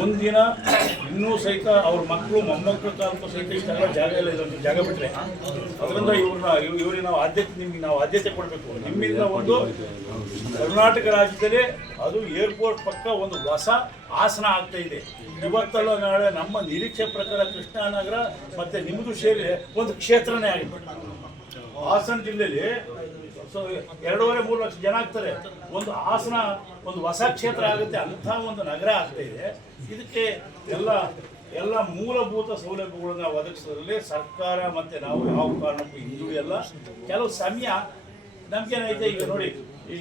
ಮುಂದಿನ ಇನ್ನೂ ಸಹಿತ ಅವ್ರ ಮಕ್ಕಳು ಮೊಮ್ಮಕ್ಕಳು ಕಾಲಕ್ಕೂ ಸಹಿತ ಇಷ್ಟೆಲ್ಲ ಜಾಗ ಇಲ್ಲ, ಇದೊಂದು ಜಾಗ ಬಿಟ್ಟರೆ ಅದರಿಂದ ಇವ್ರಿಗೆ ನಾವು ಆದ್ಯತೆ ಕೊಡಬೇಕು. ನಿಮ್ಮಿಂದ ಒಂದು ಕರ್ನಾಟಕ ರಾಜ್ಯದಲ್ಲಿ ಅದು ಏರ್ಪೋರ್ಟ್ ಪಕ್ಕ ಒಂದು ಹೊಸ ಆಸನ ಆಗ್ತಾ ಇದೆ. ಇವತ್ತಲ್ಲ ನಾಳೆ ನಮ್ಮ ನಿರೀಕ್ಷೆ ಪ್ರಕಾರ ಕೃಷ್ಣನಗರ ಮತ್ತೆ ನಿಮ್ಮದು ಸೇರಿ ಒಂದು ಕ್ಷೇತ್ರನೇ ಆಗಿದೆ. ಹಾಸನ ಜಿಲ್ಲೆಯಲ್ಲಿ 2.5-3 ಲಕ್ಷ ಜನ ಆಗ್ತಾರೆ. ಒಂದು ಹಾಸನ ಒಂದು ಹೊಸ ಕ್ಷೇತ್ರ ಆಗುತ್ತೆ, ಅಂಥ ಒಂದು ನಗರ ಆಗ್ತಾ ಇದೆ. ಇದಕ್ಕೆ ಎಲ್ಲ ಮೂಲಭೂತ ಸೌಲಭ್ಯಗಳನ್ನ ಒದಗಿಸೋದ್ರಲ್ಲಿ ಸರ್ಕಾರ ಮತ್ತು ನಾವು ಯಾವ ಕಾರಣಕ್ಕೂ ಹಿಂದುಳಿಯಲ್ಲ. ಕೆಲವು ಸಮಯ ನಮ್ಗೇನೈತೆ, ಈಗ ನೋಡಿ ಈ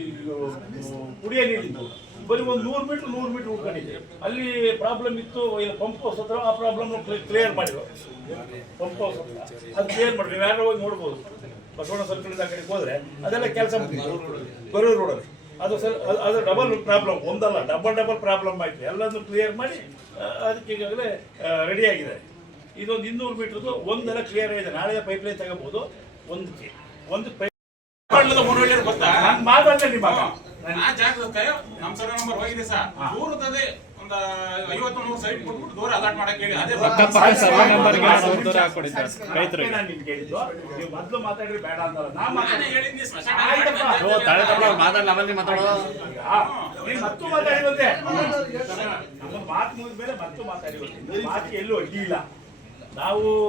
ಕುಡಿಯೋ ನೀರಿದ್ದು ಬರೀ ಒಂದು 100 ಮೀಟ್ರ್ ಉಳ್ಕೊಂಡಿದೆ. ಅಲ್ಲಿ ಪ್ರಾಬ್ಲಮ್ ಇತ್ತು, ಇಲ್ಲಿ ಪಂಪ್ ಹೌಸ್ ಹತ್ರ ಆ ಪ್ರಾಬ್ಲಮ್ ಕ್ಲಿಯರ್ ಮಾಡಿದ್ರು. ಪಂಪ್ ಹೌಸ್ ಹತ್ರ ಅದು ಕ್ಲಿಯರ್ ಮಾಡಿದ್ರು, ನೀವು ಯಾರು ಹೋಗಿ ನೋಡ್ಬೋದು. ಬಸವಣ್ಣ ಸರ್ಕಲಿಂದ ಆ ಕಡೆಗೆ ಹೋದರೆ ಅದೆಲ್ಲ ಕೆಲಸ ಗೊರೂರು ರೋಡಲ್ಲಿ ಅದು ಡಬಲ್ ಪ್ರಾಬ್ಲಮ್, ಒಂದಲ್ಲ ಡಬಲ್ ಪ್ರಾಬ್ಲಮ್ ಆಯಿತು. ಎಲ್ಲದನ್ನು ಕ್ಲಿಯರ್ ಮಾಡಿ ಅದಕ್ಕೆ ಈಗಾಗಲೇ ರೆಡಿಯಾಗಿದೆ. ಇದೊಂದು 200 ಮೀಟ್ರದ್ದು ಒಂದೆಲ್ಲ ಕ್ಲಿಯರ್ ಆಗಿದೆ. ನಾಳೆ ಪೈಪ್ಲೈನ್ ತಗೋಬೋದು. ಒಂದು ಪೈಪ್ ಮಾತಾಡ್ತೇನೆ ನಿಮ್ಮ ನಮ್ಮ ಸರ್ವೆ ನಂಬರ್ ಹೋಗಿದೆ ಸರ್. ದೂರದಲ್ಲಿ ಒಂದು 50-100 ಸೈಟ್ ಕೊಟ್ಬಿಟ್ಟು ದೂರ ಅಲಾಟ್ ಮಾಡಕ್ಕೆ ಹೇಳಿ. ಅದೇ ನಾನು ನಿಮ್ಗೆ ಹೇಳಿದ್ದು, ನೀವು ಮೊದಲು ಮಾತಾಡ್ರಿ ಬೇಡ ಅಂತಲ್ಲ. ನಾನೇ ಹೇಳಿದ್ನಿ ಸ್ಮಶಾನ ಮತ್ತು ಮಾತಾಡಿವಂತೆ ನಮ್ಮ ಮಾತು ಮುಗಿದ ಮೇಲೆ ಮತ್ತು ಮಾತಾಡಿವಂತೆ. ಮಾತಿಗೆ ಎಲ್ಲೂ ಅಡ್ಡಿ ಇಲ್ಲ. ನಾವು